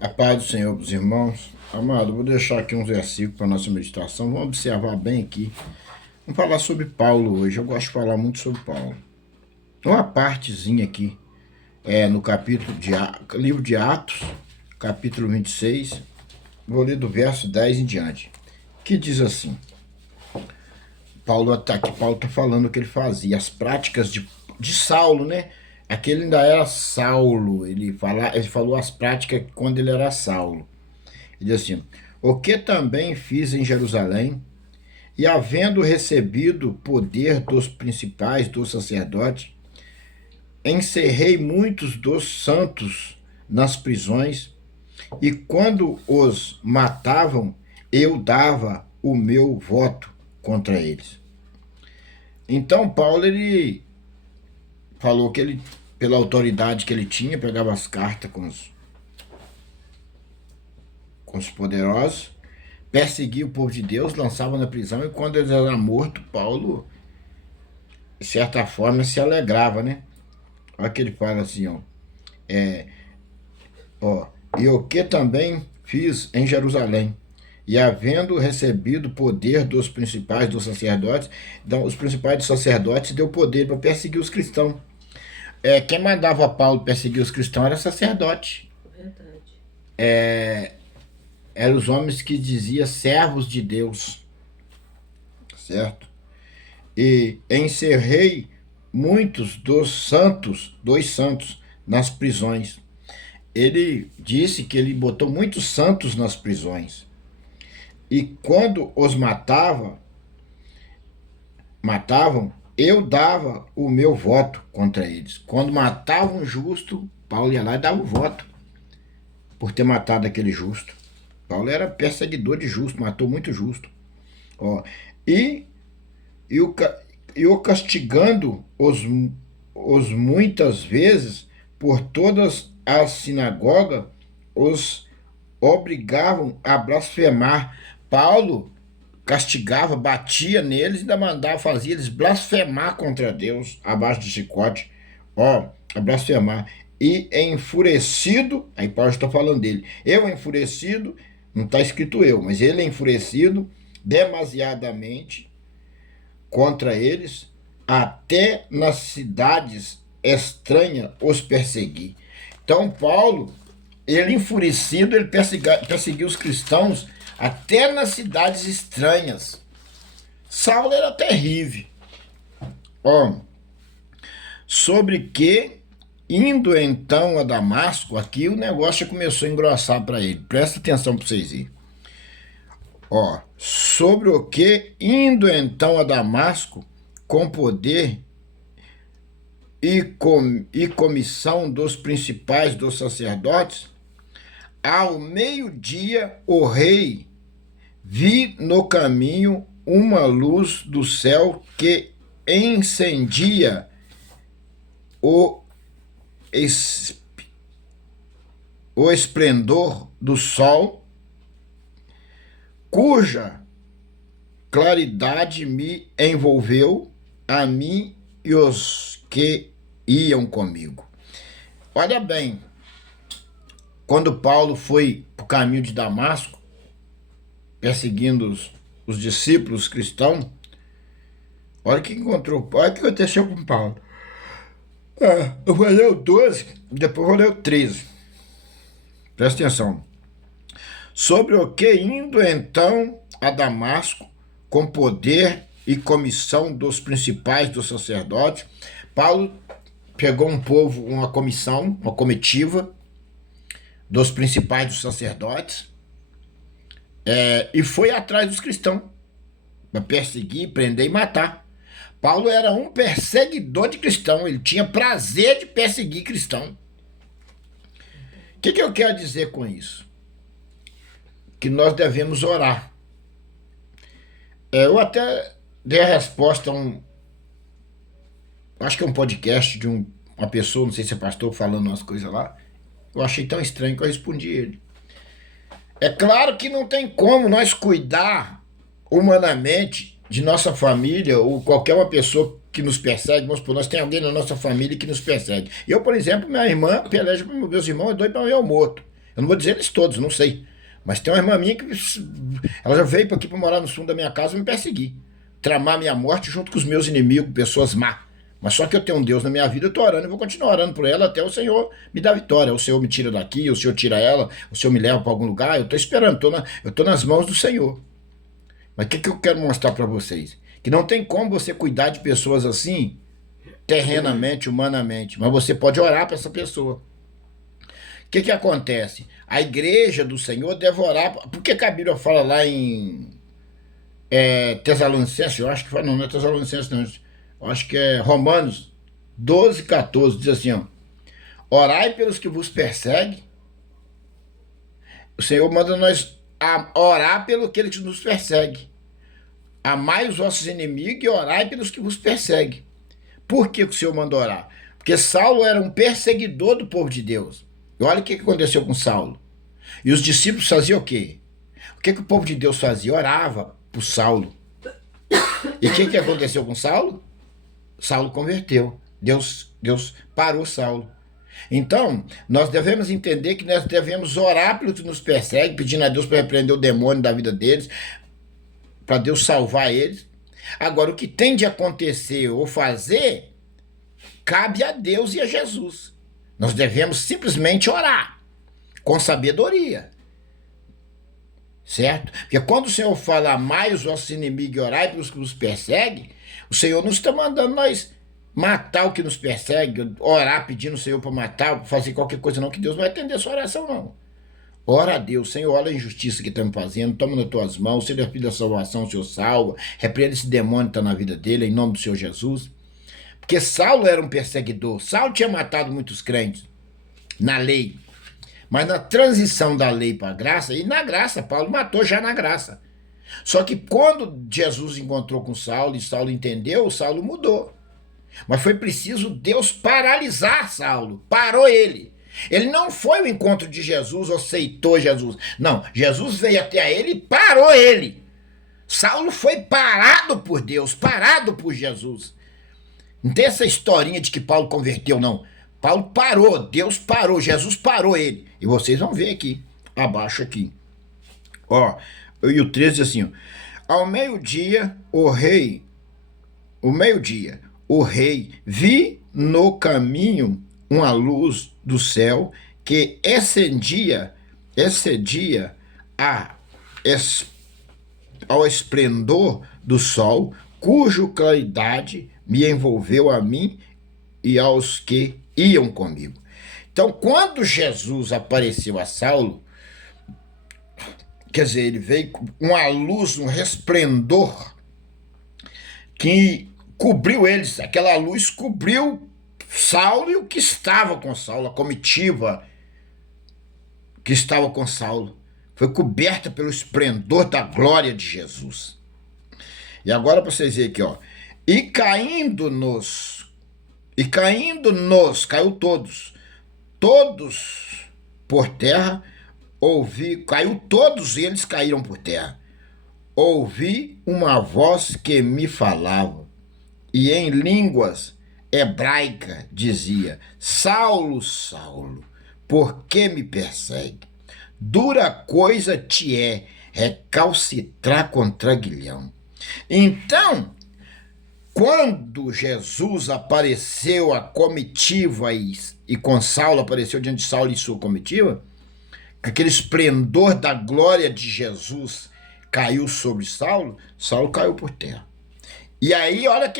A paz do Senhor para os irmãos. Amado, vou deixar aqui uns versículos para nossa meditação. Vamos observar bem aqui. Vamos falar sobre Paulo hoje. Eu gosto de falar muito sobre Paulo. Uma partezinha aqui no capítulo de livro de Atos, capítulo 26. Vou ler do verso 10 em diante. Que diz assim: Paulo está falando o que ele fazia, as práticas de Saulo, né? Aquele ainda era Saulo. Ele falou as práticas quando ele era Saulo. Ele diz assim: o que também fiz em Jerusalém, e havendo recebido poder dos principais dos sacerdotes, encerrei muitos dos santos nas prisões, e quando os matavam, eu dava o meu voto contra eles. Então Paulo, ele falou que ele, pela autoridade que ele tinha, pegava as cartas com os poderosos, perseguia o povo de Deus, lançava na prisão, e quando eles eram mortos, Paulo, de certa forma, se alegrava, né? Olha que ele fala assim, e o que também fiz em Jerusalém, e havendo recebido poder dos principais dos sacerdotes, então os principais dos sacerdotes deu poder para perseguir os cristãos. Quem mandava Paulo perseguir os cristãos era sacerdote. Verdade. Eram os homens que dizia servos de Deus, certo? E encerrei muitos dos santos, nas prisões. Ele disse que ele botou muitos santos nas prisões. E quando os matavam, eu dava o meu voto contra eles. Quando matavam um justo, Paulo ia lá e dava o voto por ter matado aquele justo. Paulo era perseguidor de justo, matou muito justo. Ó, e, o castigando os muitas vezes por todas as sinagogas, os obrigavam a blasfemar. Paulo castigava, batia neles e ainda mandava, fazia eles blasfemar contra Deus, abaixo de chicote, a blasfemar. E enfurecido, aí Paulo está falando dele, eu enfurecido, não está escrito eu, mas ele enfurecido demasiadamente contra eles, até nas cidades estranhas os persegui. Então Paulo, ele enfurecido, ele perseguiu os cristãos até nas cidades estranhas. Saulo era terrível. Sobre que, indo então a Damasco, aqui o negócio já começou a engrossar para ele. Presta atenção para vocês aí. Sobre o que, indo então a Damasco, com poder e comissão dos principais dos sacerdotes, ao meio-dia o rei vi no caminho uma luz do céu que encendia o esplendor do sol, cuja claridade me envolveu, a mim e os que iam comigo. Olha bem, quando Paulo foi para o caminho de Damasco, perseguindo os discípulos cristãos, olha o que encontrou, olha o que aconteceu com Paulo. Eu vou ler o 12, depois vou ler o 13. Presta atenção. Sobre o que, indo então a Damasco, com poder e comissão dos principais dos sacerdotes, Paulo pegou um povo, uma comissão, uma comitiva dos principais dos sacerdotes, e foi atrás dos cristãos para perseguir, prender e matar. Paulo era um perseguidor de cristão, ele tinha prazer de perseguir cristão. O que eu quero dizer com isso? Que nós devemos orar. Eu até dei a resposta acho que é um podcast de uma pessoa, não sei se é pastor, falando umas coisas lá. Eu achei tão estranho que eu respondi ele. É claro que não tem como nós cuidar humanamente de nossa família ou qualquer uma pessoa que nos persegue. Vamos supor, nós tem alguém na nossa família que nos persegue. Eu, por exemplo, minha irmã peleja para meus irmãos, é doido para ver eu morto. Eu não vou dizer eles todos, não sei. Mas tem uma irmã minha que ela já veio aqui para morar no fundo da minha casa e me perseguir. Tramar minha morte junto com os meus inimigos, pessoas má. Mas só que eu tenho um Deus na minha vida, eu estou orando e vou continuar orando por ela até o Senhor me dar vitória. O Senhor me tira daqui, o Senhor tira ela, o Senhor me leva para algum lugar. Eu estou esperando, eu estou nas mãos do Senhor. Mas o que eu quero mostrar para vocês? Que não tem como você cuidar de pessoas assim, terrenamente, humanamente. Mas você pode orar para essa pessoa. O que acontece? A igreja do Senhor deve orar. Por que a Bíblia fala lá em Tessalonicenses? Eu acho que fala, não é Tessalonicenses, não. Eu acho que é Romanos 12, 14. Diz assim: ó, orai pelos que vos perseguem. O Senhor manda nós orar pelo que eles nos perseguem. Amai os vossos inimigos e orai pelos que vos perseguem. Por que o Senhor mandou orar? Porque Saulo era um perseguidor do povo de Deus. E olha o que aconteceu com Saulo. E os discípulos faziam o quê? O que o povo de Deus fazia? Orava por Saulo. E o que aconteceu com Saulo? Saulo converteu. Deus parou Saulo. Então, nós devemos entender que nós devemos orar pelos que nos perseguem, pedindo a Deus para repreender o demônio da vida deles, para Deus salvar eles. Agora, o que tem de acontecer ou fazer, cabe a Deus e a Jesus. Nós devemos simplesmente orar, com sabedoria. Certo? Porque quando o Senhor fala, amai os vossos inimigos e orai pelos que nos perseguem, o Senhor não está mandando nós matar o que nos persegue, orar pedindo o Senhor para matar, para fazer qualquer coisa não, que Deus não vai atender a sua oração não. Ora a Deus, Senhor, olha a injustiça que estamos fazendo, toma nas tuas mãos, Senhor, filho da salvação, o Senhor salva, repreenda esse demônio que está na vida dele, em nome do Senhor Jesus. Porque Saulo era um perseguidor, Saulo tinha matado muitos crentes na lei, mas na transição da lei para a graça, e na graça, Paulo matou já na graça. Só que quando Jesus encontrou com Saulo e Saulo entendeu, Saulo mudou. Mas foi preciso Deus paralisar Saulo, parou ele. Ele não foi ao encontro de Jesus, aceitou Jesus. Não, Jesus veio até ele e parou ele. Saulo foi parado por Deus, parado por Jesus. Não tem essa historinha de que Paulo converteu, não. Paulo parou, Deus parou, Jesus parou ele. E vocês vão ver aqui, abaixo aqui. Ó, e o 13 diz assim, ó, ao meio-dia, o rei vi no caminho uma luz do céu que excedia ao esplendor do sol, cuja claridade me envolveu a mim e aos que iam comigo. Então, quando Jesus apareceu a Saulo, quer dizer, ele veio com uma luz, um resplendor que cobriu eles. Aquela luz cobriu Saulo e o que estava com Saulo, a comitiva que estava com Saulo. Foi coberta pelo esplendor da glória de Jesus. E agora para vocês verem aqui, ó. Caiu todos por terra, caiu todos eles caíram por terra. Ouvi uma voz que me falava, e em línguas hebraica dizia, Saulo, Saulo, por que me persegue? Dura coisa te é recalcitrar contra aguilhão. Então, quando Jesus apareceu a comitiva e com Saulo apareceu diante de Saulo e sua comitiva, aquele esplendor da glória de Jesus caiu sobre Saulo, Saulo caiu por terra. E aí, olha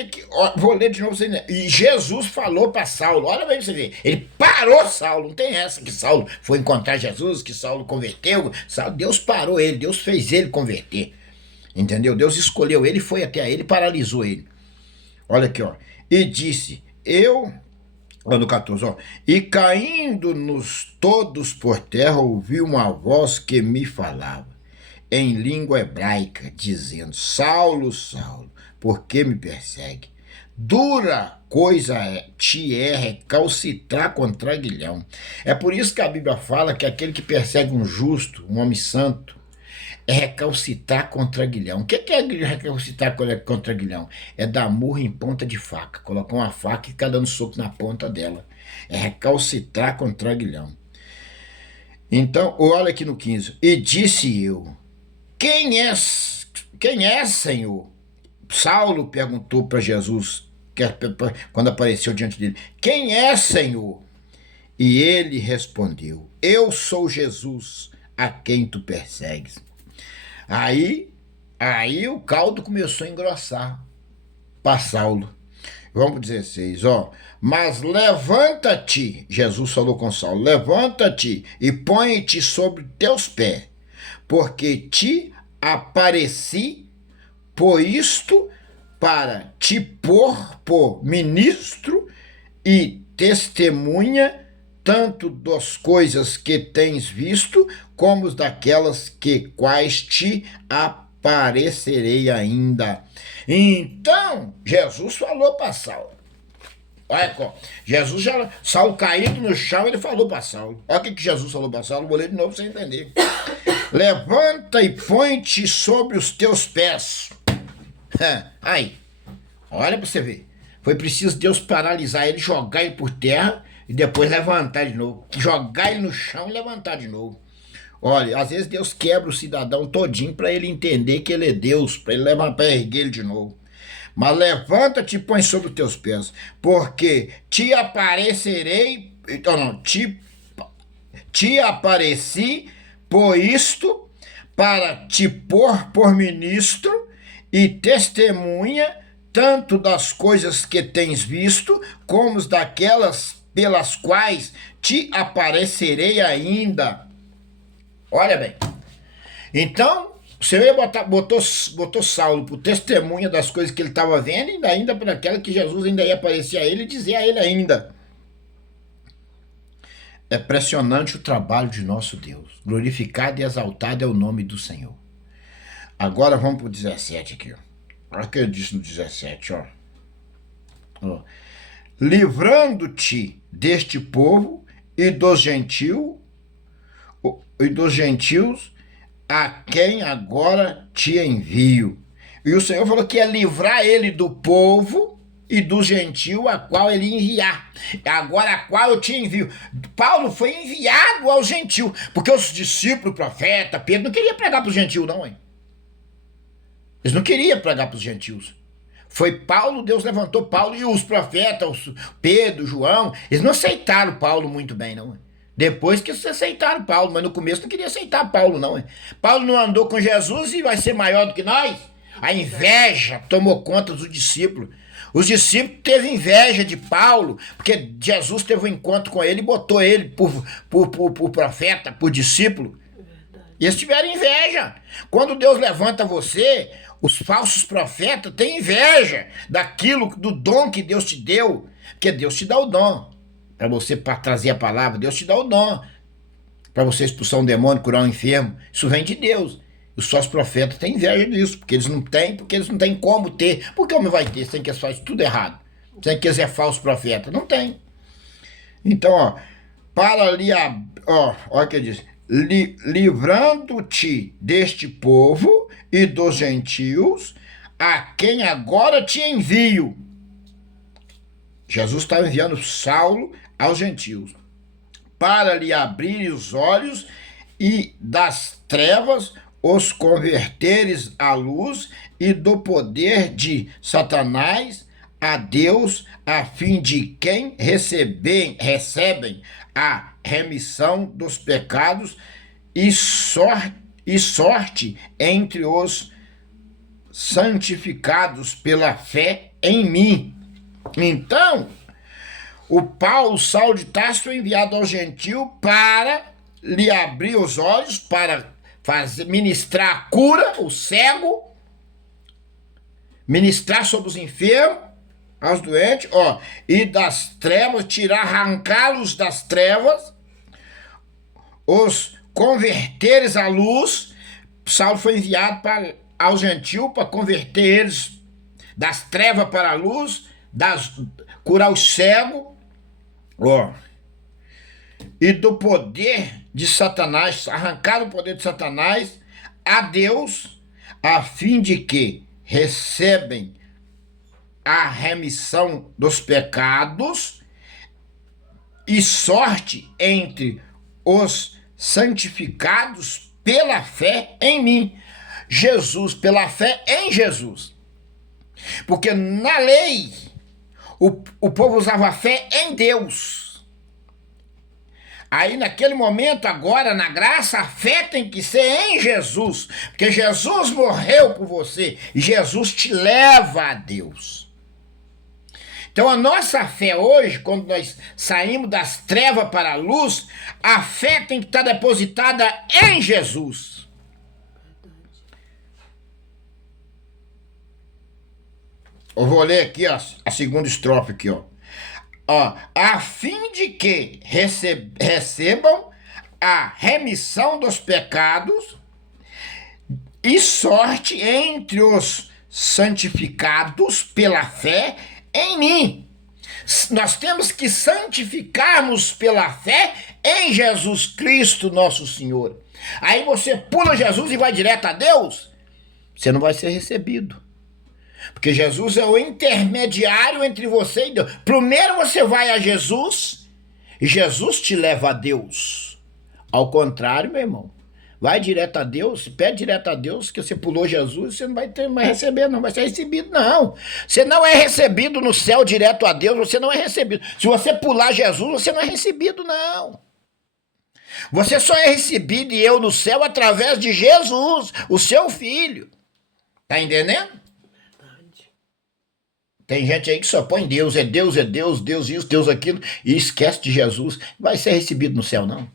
vou ler de novo. E Jesus falou para Saulo, olha bem pra você ver, ele parou Saulo, não tem essa que Saulo foi encontrar Jesus, que Saulo converteu, Deus parou ele, Deus fez ele converter, entendeu? Deus escolheu ele, foi até ele, paralisou ele. Olha aqui, ó, e disse, no 14, ó, e caindo-nos todos por terra, ouvi uma voz que me falava, em língua hebraica, dizendo, Saulo, Saulo, por que me persegue? Dura coisa te é recalcitrar contra aguilhão. É por isso que a Bíblia fala que aquele que persegue um justo, um homem santo, é recalcitrar contra aguilhão. O que é recalcitrar contra aguilhão? É dar murro em ponta de faca, colocar uma faca e ficar dando soco na ponta dela. É recalcitrar contra aguilhão. Então, olha aqui no 15. E disse eu, quem és, Senhor? Saulo perguntou para Jesus, quando apareceu diante dele, quem é, Senhor? E ele respondeu, eu sou Jesus, a quem tu persegues. Aí, aí o caldo começou a engrossar para Saulo. Vamos 16, ó. Mas levanta-te, Jesus falou com Saulo, levanta-te e põe-te sobre teus pés, porque te apareci por isto para te pôr por ministro e testemunha tanto das coisas que tens visto, como daquelas que quais te aparecerei ainda. Então, Jesus falou para Saulo. Olha, Jesus já, Saulo caído no chão, ele falou para Saulo. Olha o que Jesus falou para Saulo, vou ler de novo para você entender. Levanta e põe-te sobre os teus pés. Aí, olha para você ver. Foi preciso Deus paralisar ele, jogar ele por terra e depois levantar de novo. Jogar ele no chão e levantar de novo. Olha, às vezes Deus quebra o cidadão todinho para ele entender que ele é Deus, para ele levantar e erguer ele de novo. Mas levanta-te e põe sobre os teus pés, porque te aparecerei, então não, te apareci por isto, para te pôr por ministro e testemunha tanto das coisas que tens visto, como daquelas pelas quais te aparecerei ainda. Olha bem. Então, o Senhor botou Saulo por testemunha das coisas que ele estava vendo, e ainda por aquela que Jesus ainda ia aparecer a ele e dizer a ele ainda. É impressionante o trabalho de nosso Deus. Glorificado e exaltado é o nome do Senhor. Agora vamos para o 17 aqui. Olha o que eu disse no 17, ó. Livrando-te deste povo e dos gentios a quem agora te envio. E o Senhor falou que ia livrar ele do povo e do gentio a qual ele ia enviar. Agora a qual eu te envio. Paulo foi enviado ao gentio, porque os discípulos, profeta, Pedro, não queria pregar para os gentios, não, hein? Eles não queriam pregar para os gentios. Foi Paulo, Deus levantou Paulo, e os profetas, Pedro, João, eles não aceitaram Paulo muito bem, não. Depois que eles aceitaram Paulo, mas no começo não queria aceitar Paulo, não. Paulo não andou com Jesus e vai ser maior do que nós. A inveja tomou conta dos discípulos. Os discípulos teve inveja de Paulo, porque Jesus teve um encontro com ele e botou ele por profeta, por discípulo. E eles tiveram inveja. Quando Deus levanta você, os falsos profetas têm inveja daquilo, do dom que Deus te deu. Porque Deus te dá o dom. Para você trazer a palavra, Deus te dá o dom. Para você expulsar um demônio, curar um enfermo. Isso vem de Deus. Os falsos profetas têm inveja disso, porque eles não têm como ter. Por que homem vai ter? Sem que eles fazem tudo errado. Sem que eles é falso profeta. Não tem. Então, ó, para ali, olha o que diz. Livrando-te deste povo e dos gentios, a quem agora te envio. Jesus estava enviando Saulo aos gentios, para lhe abrir os olhos e das trevas os converteres à luz e do poder de Satanás a Deus, a fim de quem recebem a remissão dos pecados e sorte entre os santificados pela fé em mim. Então, Saulo de Tarso foi enviado ao gentio para lhe abrir os olhos, para ministrar a cura, o cego, ministrar sobre os enfermos, aos doentes, e das trevas, arrancá-los das trevas, os converteres à luz. Saulo foi enviado aos gentios para converter eles das trevas para a luz, curar os cegos, e do poder de Satanás, arrancar o poder de Satanás a Deus, a fim de que recebem a remissão dos pecados e sorte entre os santificados pela fé em mim. Jesus, pela fé em Jesus. Porque na lei, o povo usava fé em Deus. Aí naquele momento, agora, na graça, a fé tem que ser em Jesus. Porque Jesus morreu por você. E Jesus te leva a Deus. Então a nossa fé hoje, quando nós saímos das trevas para a luz, a fé tem que estar depositada em Jesus. Eu vou ler aqui ó, a segunda estrofe aqui, ó. A fim de que recebam a remissão dos pecados e sorte entre os santificados pela fé em mim. Nós temos que santificarmos pela fé em Jesus Cristo, nosso Senhor. Aí você pula Jesus e vai direto a Deus, você não vai ser recebido. Porque Jesus é o intermediário entre você e Deus. Primeiro você vai a Jesus e Jesus te leva a Deus. Ao contrário, meu irmão, vai direto a Deus, pede direto a Deus que você pulou Jesus, você não vai mais receber, não vai ser recebido, não. Você não é recebido no céu direto a Deus, você não é recebido. Se você pular Jesus, você não é recebido, não. Você só é recebido e eu no céu através de Jesus, o seu filho. Tá entendendo? Tem gente aí que só põe Deus, Deus isso, Deus aquilo, e esquece de Jesus. Não vai ser recebido no céu, não.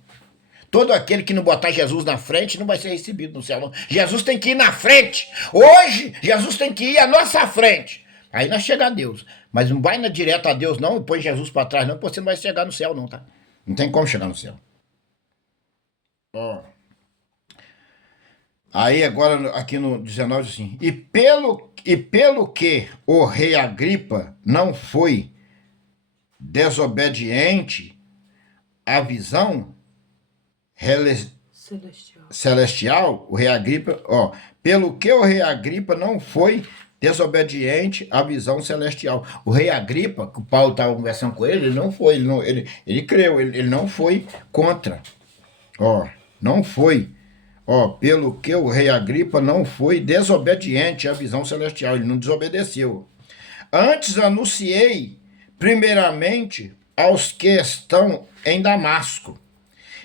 Todo aquele que não botar Jesus na frente não vai ser recebido no céu, não. Jesus tem que ir na frente. Hoje, Jesus tem que ir à nossa frente. Aí nós chegamos a Deus. Mas não vai direto a Deus, não, e põe Jesus para trás, não, porque você não vai chegar no céu, não, tá? Não tem como chegar no céu. Ó. Aí agora, aqui no 19, assim, e pelo que o rei Agripa não foi desobediente à visão celestial, o rei Agripa, pelo que o rei Agripa não foi desobediente à visão celestial. O rei Agripa, que o Paulo estava conversando com ele não foi, ele creu, ele não foi contra. Não foi. Pelo que o rei Agripa não foi desobediente à visão celestial, ele não desobedeceu. Antes anunciei, primeiramente, aos que estão em Damasco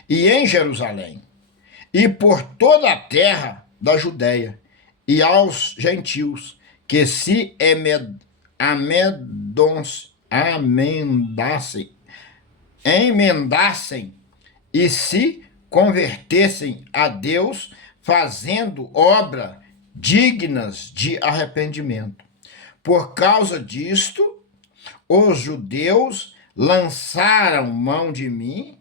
e em Jerusalém, e por toda a terra da Judéia, e aos gentios, que se emendassem e se convertessem a Deus, fazendo obra dignas de arrependimento. Por causa disto, os judeus lançaram mão de mim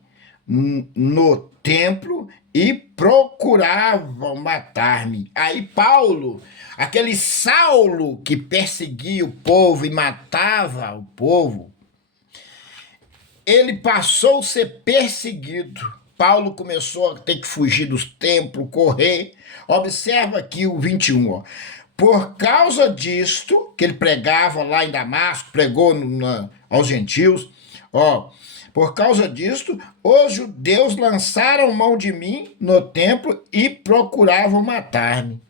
no templo e procuravam matar-me. Aí Paulo, aquele Saulo que perseguia o povo e matava o povo, ele passou a ser perseguido. Paulo começou a ter que fugir dos templos, correr. Observa aqui o 21, Por causa disto, que ele pregava lá em Damasco, pregou aos gentios, por causa disto, os judeus lançaram mão de mim no templo e procuravam matar-me.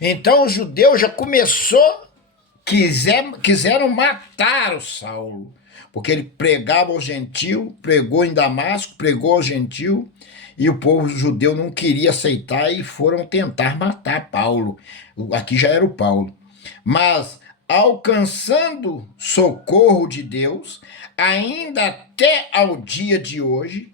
Então os judeus já quiseram matar o Saulo, porque ele pregava aos gentios, pregou em Damasco, pregou aos gentios, e o povo judeu não queria aceitar e foram tentar matar Paulo. Aqui já era o Paulo. Mas, alcançando socorro de Deus, ainda até ao dia de hoje,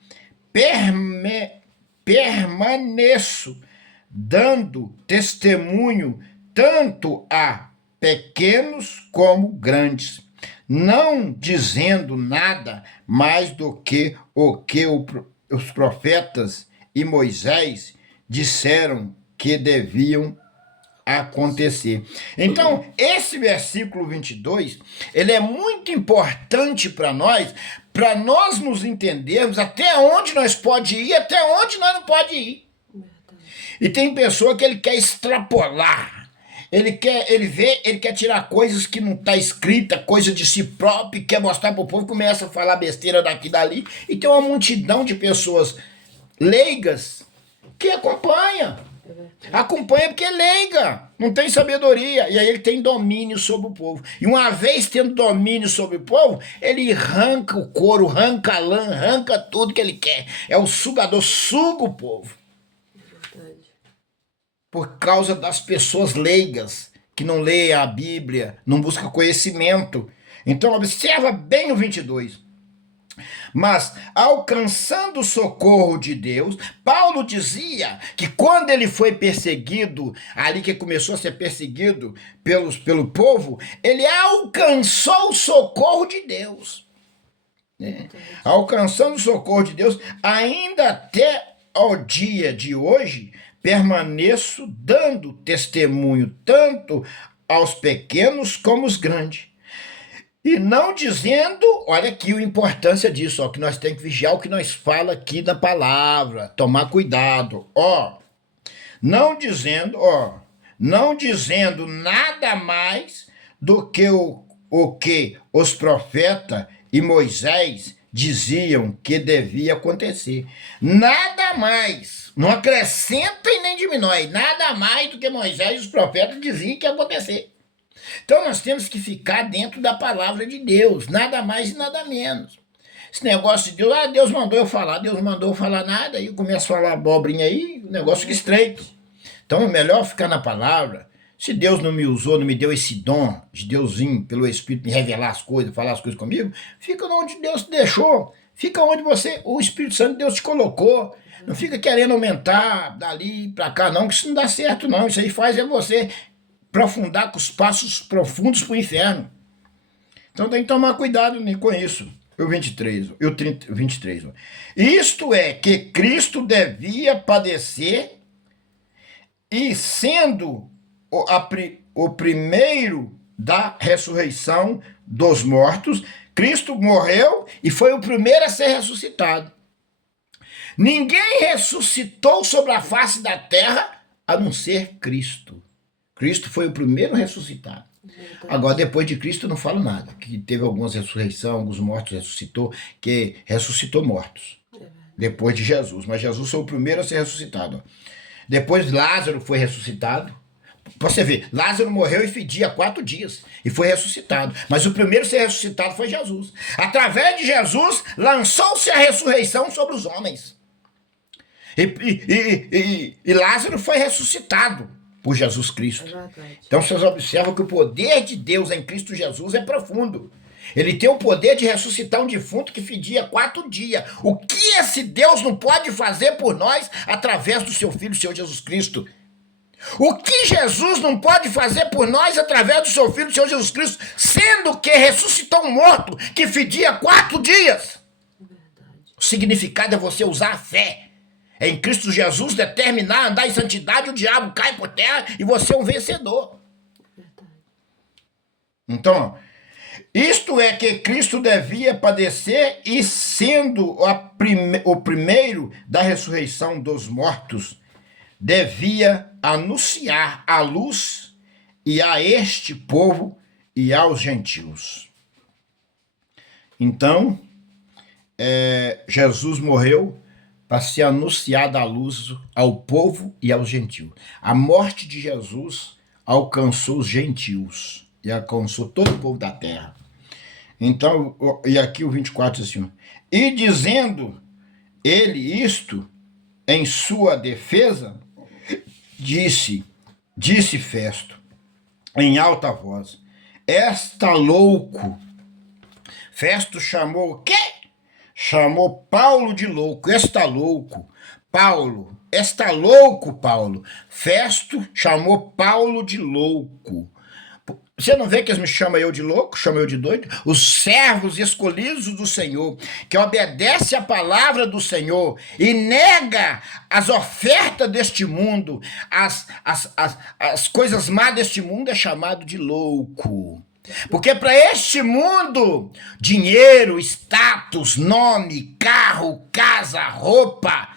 permaneço dando testemunho tanto a pequenos como grandes, não dizendo nada mais do que os profetas e Moisés disseram que deviam acontecer. Então, esse versículo 22, ele é muito importante para nós nos entendermos até onde nós pode ir, até onde nós não pode ir. E tem pessoa que ele quer extrapolar. Ele quer tirar coisas que não está escrita, coisa de si próprio, quer mostrar para o povo, começa a falar besteira daqui e dali, e tem uma multidão de pessoas leigas que acompanha. Acompanha porque é leiga, não tem sabedoria, e aí ele tem domínio sobre o povo. E uma vez tendo domínio sobre o povo, ele arranca o couro, arranca a lã, arranca tudo que ele quer. É o sugador, suga o povo. Verdade. Por causa das pessoas leigas, que não leem a Bíblia, não buscam conhecimento. Então observa bem o 22. Mas, alcançando o socorro de Deus, Paulo dizia que quando ele foi perseguido, ali que começou a ser perseguido pelo povo, ele alcançou o socorro de Deus. Né? Alcançando o socorro de Deus, ainda até ao dia de hoje, permaneço dando testemunho tanto aos pequenos como aos grandes. E não dizendo, olha aqui a importância disso, ó, que nós temos que vigiar o que nós fala aqui da palavra, tomar cuidado, não dizendo nada mais do que o que os profetas e Moisés diziam que devia acontecer. Nada mais, não acrescenta e nem diminui, nada mais do que Moisés e os profetas diziam que ia acontecer. Então nós temos que ficar dentro da palavra de Deus, nada mais e nada menos. Esse negócio de Deus, Deus mandou eu falar, Deus mandou eu falar nada, aí eu começo a falar abobrinha aí, o negócio fica estreito. Então é melhor ficar na palavra. Se Deus não me usou, não me deu esse dom de Deus vir pelo Espírito me revelar as coisas, falar as coisas comigo, fica onde Deus te deixou, fica onde o Espírito Santo de Deus te colocou. Não fica querendo aumentar dali para cá não, que isso não dá certo não, isso aí faz você aprofundar com os passos profundos para o inferno. Então tem que tomar cuidado com isso. O 23. Isto é que Cristo devia padecer e sendo o primeiro da ressurreição dos mortos, Cristo morreu e foi o primeiro a ser ressuscitado. Ninguém ressuscitou sobre a face da terra a não ser Cristo. Cristo foi o primeiro ressuscitado. Agora, depois de Cristo, não falo nada. Que teve algumas ressurreições, alguns mortos ressuscitou, que ressuscitou mortos. Depois de Jesus. Mas Jesus foi o primeiro a ser ressuscitado. Depois Lázaro foi ressuscitado. Você vê, Lázaro morreu e fedia 4 dias. E foi ressuscitado. Mas o primeiro a ser ressuscitado foi Jesus. Através de Jesus, lançou-se a ressurreição sobre os homens. E Lázaro foi ressuscitado por Jesus Cristo. Então vocês observam que o poder de Deus em Cristo Jesus é profundo. Ele tem o poder de ressuscitar um defunto que fedia 4 dias. O que esse Deus não pode fazer por nós através do seu Filho, o Senhor Jesus Cristo? O que Jesus não pode fazer por nós através do seu Filho, o Senhor Jesus Cristo, sendo que ressuscitou um morto que fedia 4 dias? O significado é você usar a fé. Em Cristo Jesus, determinar andar em santidade, o diabo cai por terra e você é um vencedor. Então, isto é que Cristo devia padecer e sendo o primeiro da ressurreição dos mortos, devia anunciar a luz e a este povo e aos gentios. Então, Jesus morreu para ser anunciada a luz ao povo e aos gentios. A morte de Jesus alcançou os gentios e alcançou todo o povo da terra. Então, e aqui o 24 diz assim, e dizendo ele isto em sua defesa, disse Festo, em alta voz, está louco. Festo chamou o quê? Chamou Paulo de louco, está louco. Paulo, está louco, Paulo. Festo chamou Paulo de louco. Você não vê que eles me chamam eu de louco, chamam eu de doido? Os servos escolhidos do Senhor, que obedece à palavra do Senhor e nega as ofertas deste mundo, as coisas más deste mundo, é chamado de louco. Porque para este mundo, dinheiro, status, nome, carro, casa, roupa,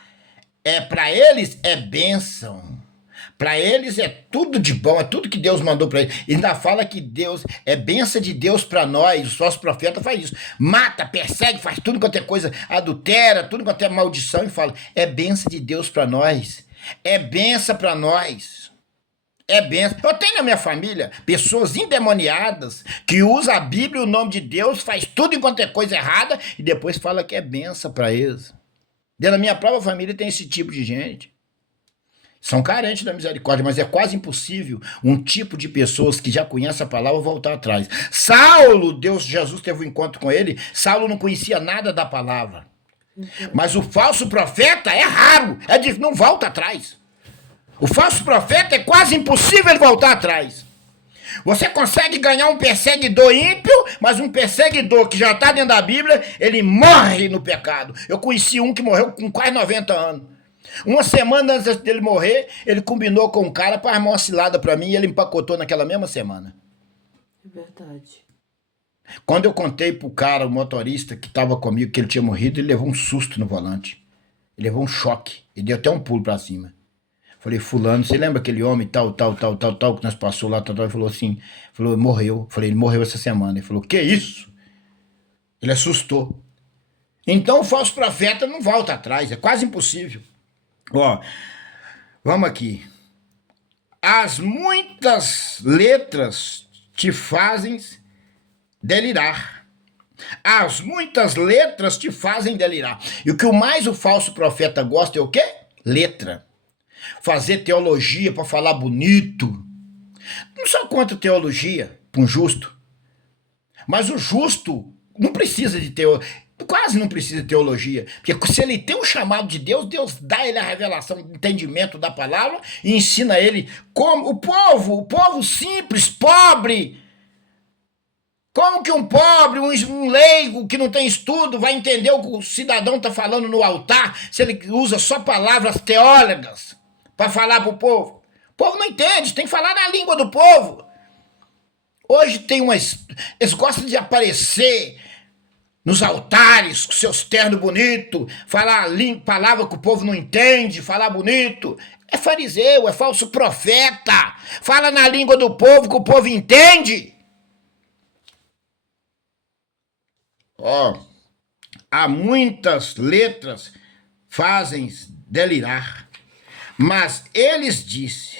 para eles é bênção. Para eles é tudo de bom, é tudo que Deus mandou para eles. E ainda fala que Deus é bênção de Deus para nós. Os falsos profetas faz isso. Mata, persegue, faz tudo quanto é coisa, adultera, tudo quanto é maldição e fala: é bênção de Deus para nós. É bênção para nós. É bênção. Eu tenho na minha família pessoas endemoniadas que usam a Bíblia, o nome de Deus, faz tudo enquanto é coisa errada e depois fala que é bênção para eles. Dentro da minha própria família tem esse tipo de gente. São carentes da misericórdia, mas é quase impossível um tipo de pessoas que já conhecem a palavra voltar atrás. Saulo, Jesus teve um encontro com ele, Saulo não conhecia nada da palavra. Mas o falso profeta é raro, não volta atrás. O falso profeta é quase impossível ele voltar atrás. Você consegue ganhar um perseguidor ímpio, mas um perseguidor que já está dentro da Bíblia, ele morre no pecado. Eu conheci um que morreu com quase 90 anos. Uma semana antes dele morrer, ele combinou com um cara para armar uma cilada para mim e ele empacotou naquela mesma semana. É verdade. Quando eu contei pro cara, o motorista que estava comigo, que ele tinha morrido, ele levou um susto no volante. Ele levou um choque. Ele deu até um pulo para cima. Falei: fulano, você lembra aquele homem tal, que nós passou lá, tal, ele falou assim, morreu. Falei: ele morreu essa semana. Ele falou: que isso? Ele assustou. Então o falso profeta não volta atrás, é quase impossível. Ó, vamos aqui. As muitas letras te fazem delirar. As muitas letras te fazem delirar. E o que mais o falso profeta gosta é o quê? Letra. Fazer teologia para falar bonito. Não sou contra teologia para um justo. Mas o justo não precisa de teologia. Quase não precisa de teologia. Porque se ele tem um chamado de Deus, Deus dá a ele a revelação, o entendimento da palavra e ensina ele como o povo simples, pobre. Como que um pobre, um leigo que não tem estudo vai entender o que o cidadão está falando no altar se ele usa só palavras teólogas para falar para o povo? O povo não entende, tem que falar na língua do povo. Hoje tem eles gostam de aparecer nos altares com seus ternos bonitos, falar palavra que o povo não entende, falar bonito. É fariseu, é falso profeta. Fala na língua do povo que o povo entende. Ó, há muitas letras fazem delirar. Mas ele disse,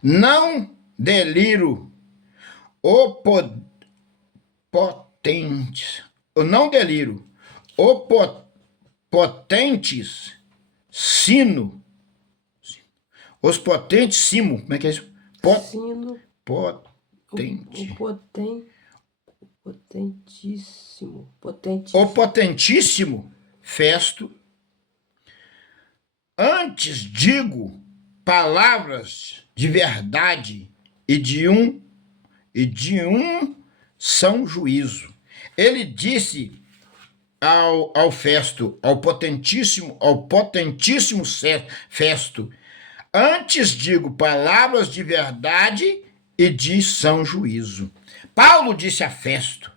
não deliro o potentes, não deliro, o potentes sino, os potentes simo, como é que é isso? Sino. Potente. O potentíssimo Festo. Antes digo palavras de verdade e de um são juízo. Ele disse ao Festo, ao potentíssimo Festo: antes digo palavras de verdade e de são juízo. Paulo disse a Festo,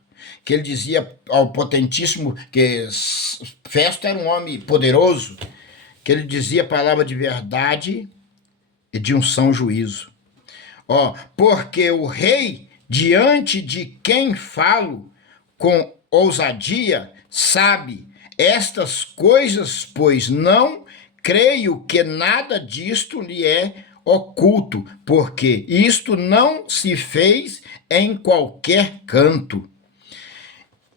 que ele dizia ao potentíssimo, que Festo era um homem poderoso, que ele dizia palavra de verdade e de um são juízo. Ó, porque o rei, diante de quem falo com ousadia, sabe estas coisas, pois não creio que nada disto lhe é oculto, porque isto não se fez em qualquer canto.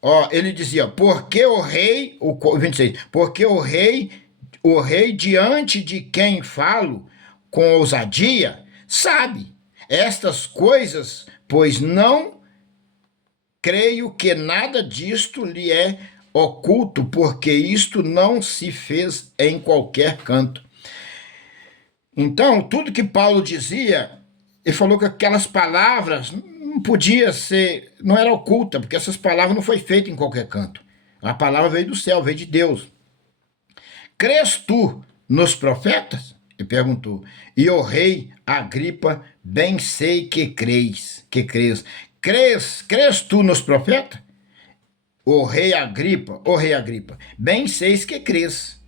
Ó, ele dizia: porque o rei, o 26, porque o rei diante de quem falo com ousadia, sabe estas coisas, pois não creio que nada disto lhe é oculto, porque isto não se fez em qualquer canto. Então, tudo que Paulo dizia, ele falou que aquelas palavras não podia ser, não era oculta, porque essas palavras não foi feitas em qualquer canto. A palavra veio do céu, veio de Deus. Crês tu nos profetas? Ele perguntou. E o rei Agripa, bem sei que crês. Crês tu nos profetas? O rei Agripa, bem sei que crês.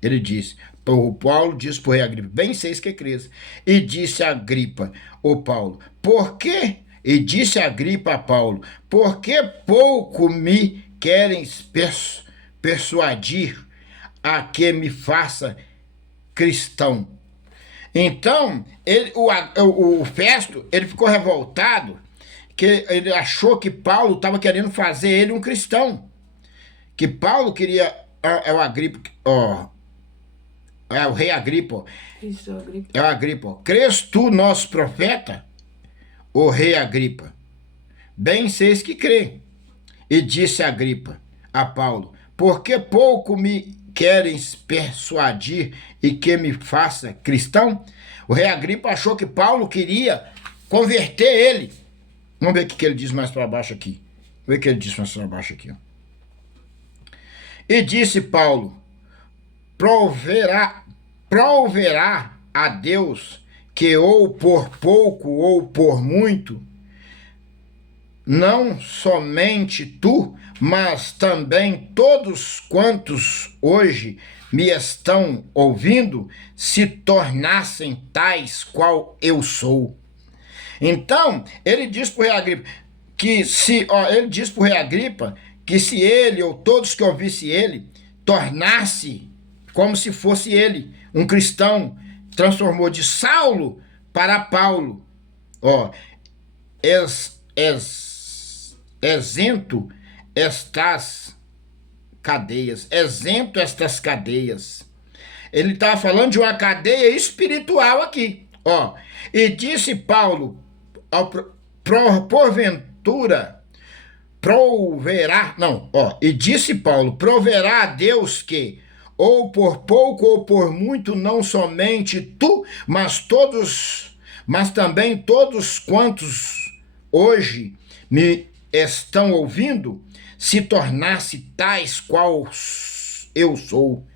Ele disse, o Paulo disse para o rei Agripa, bem seis que crês. E disse a Agripa, o Paulo, por quê? E disse a Agripa a Paulo, por que pouco me querem persuadir a que me faça cristão? Então, o Festo, ele ficou revoltado, que ele achou que Paulo estava querendo fazer ele um cristão. Que Paulo queria, o Agripa, o rei Agripa, Isso, Agripa. é o Agripa, crês tu, nosso profeta? O rei Agripa, bem seis que crê. E disse Agripa a Paulo, por que pouco me querem persuadir e que me faça cristão? O rei Agripa achou que Paulo queria converter ele. Vamos ver o que ele diz mais para baixo aqui. Vamos ver o que ele diz mais para baixo aqui. Ó. E disse Paulo, proverá a Deus que ou por pouco ou por muito, não somente tu, mas também todos quantos hoje me estão ouvindo, se tornassem tais qual eu sou. Então, ele diz para o rei Agripa que se ele ou todos que ouvissem ele tornasse como se fosse ele um cristão, transformou de Saulo para Paulo. Ó, isento estas cadeias. Ele estava falando de uma cadeia espiritual aqui. Ó, e disse Paulo, porventura, proverá a Deus que, ou por pouco ou por muito, não somente tu, mas também todos quantos hoje me estão ouvindo, se tornasse tais qual eu sou,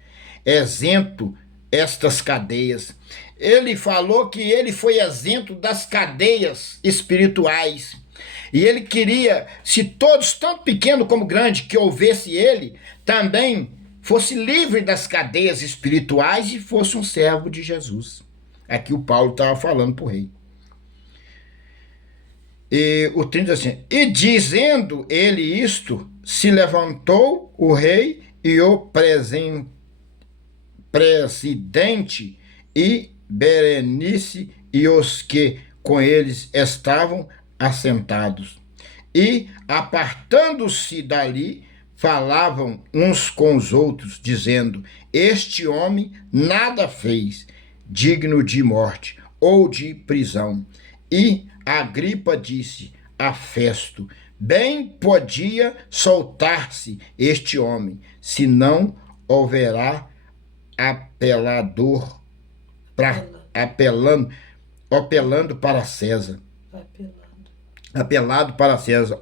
isento estas cadeias. Ele falou que ele foi isento das cadeias espirituais. E ele queria, se todos, tanto pequeno como grande, que ouvesse ele, também fosse livre das cadeias espirituais e fosse um servo de Jesus. Aqui o Paulo estava falando para o rei. E o 30 diz assim, e dizendo ele isto, se levantou o rei e o presidente e Berenice e os que com eles estavam assentados. E, apartando-se dali, falavam uns com os outros, dizendo, este homem nada fez, digno de morte ou de prisão. E Agripa disse a Festo, bem podia soltar-se este homem, se não houverá apelando para César. Apelado para César.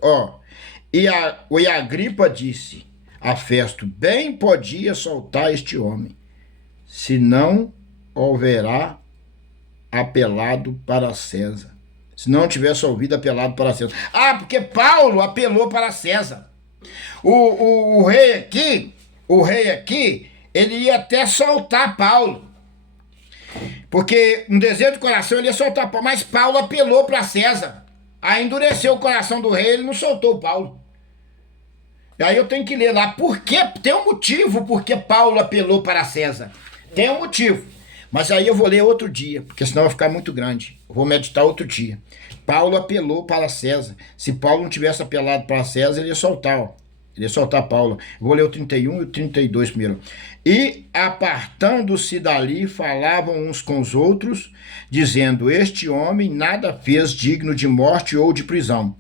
E Agripa disse a Festo, bem podia soltar este homem, se não houverá apelado para César. Se não tivesse ouvido apelado para César. Porque Paulo apelou para César. O rei aqui, ele ia até soltar Paulo. Porque no desejo do coração ele ia soltar Paulo, mas Paulo apelou para César. Aí endureceu o coração do rei, ele não soltou Paulo. E aí eu tenho que ler lá, tem um motivo porque Paulo apelou para César. Tem um motivo. Mas aí eu vou ler outro dia, porque senão vai ficar muito grande. Eu vou meditar outro dia. Paulo apelou para César. Se Paulo não tivesse apelado para César, ele ia soltar, Ele ia soltar Paulo. Eu vou ler o 31 e o 32 primeiro. E, apartando-se dali, falavam uns com os outros, dizendo, este homem nada fez digno de morte ou de prisão.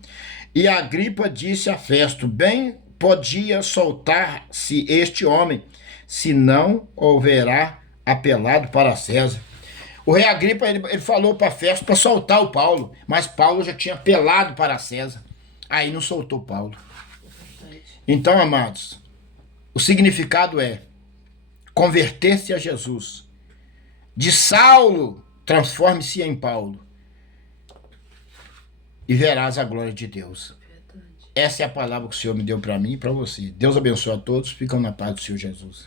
E Agripa disse a Festo, bem podia soltar-se este homem, se não houverá apelado para César. O rei Agripa, ele falou para Festo para soltar o Paulo, mas Paulo já tinha apelado para César. Aí não soltou Paulo. Então, amados, o significado é converter-se a Jesus. De Saulo, transforme-se em Paulo. E verás a glória de Deus. Essa é a palavra que o Senhor me deu para mim e para você. Deus abençoe a todos. Ficam na paz do Senhor Jesus.